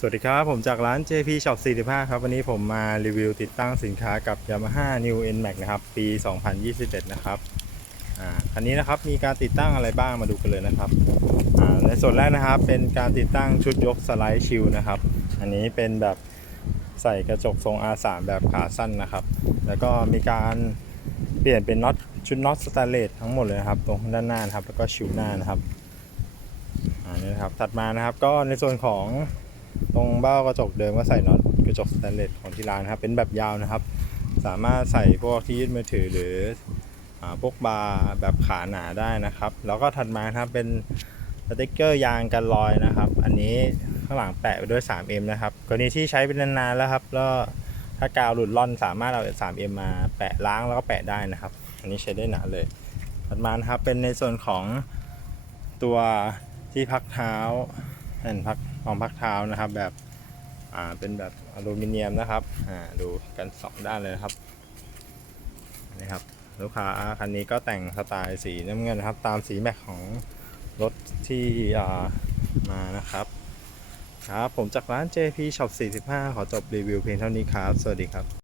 สวัสดีครับ ผมจากร้าน JP Shop 45 ครับ วันนี้ผมมารีวิวติดตั้งสินค้ากับ Yamaha New NMAX นะครับ ปี 2021 นะครับอ่าคันนี้นะครับมีการติดตั้งอะไรบ้างมาดูกันเลยนะครับอ่าในส่วนแรกนะครับเป็นการติดตั้งชุดยกสไลด์ชิลนะครับ อันนี้เป็นแบบใส่กระจกทรง R3 แบบขาสั้นนะครับ แล้วก็มีการเปลี่ยนเป็นน็อตชุดน็อตสแตนเลสทั้งหมดเลยนะครับตรงด้านหน้านะครับแล้วก็ชิวหน้านะครับอ่านี่นะครับถัดมานะครับก็ในส่วนของ ตรงเบ้ากระจกเดิมก็ใส่น็อตกระจกสแตนเลสของที่ร้านนะครับ เป็นแบบยาวนะครับ สามารถใส่พวกที่ยึดมือถือหรืออพวกบาร์แบบขาหนาได้นะครับ แล้วก็ถัดมาครับเป็นสติกเกอร์ยางกันรอยนะครับ อันนี้ข้างหลังแปะไปด้วย 3M นะครับกรณีที่ใช้เป็นนานๆแล้วครับแล้วถ้ากาวหลุดร่อนสามารถเอา 3M มาแปะล้างแล้วก็แปะได้นะครับ อันนี้ใช้ได้หนาเลยถัดมานะครับเป็นในส่วนของตัวที่พักเท้าแผ่นพัก รองพักเท้านะครับแบบอ่าเป็นแบบอลูมิเนียมนะครับอ่าดูกันสองด้านเลยนะครับนี่ครับลูกค้าคันนี้ก็แต่งสไตล์สีน้ำเงินนะครับ ตามสีแม็กของรถที่อ่ามานะครับ ครับ ผมจากร้าน JP Shop 45 ขอจบรีวิวเพียงเท่านี้ครับ สวัสดีครับ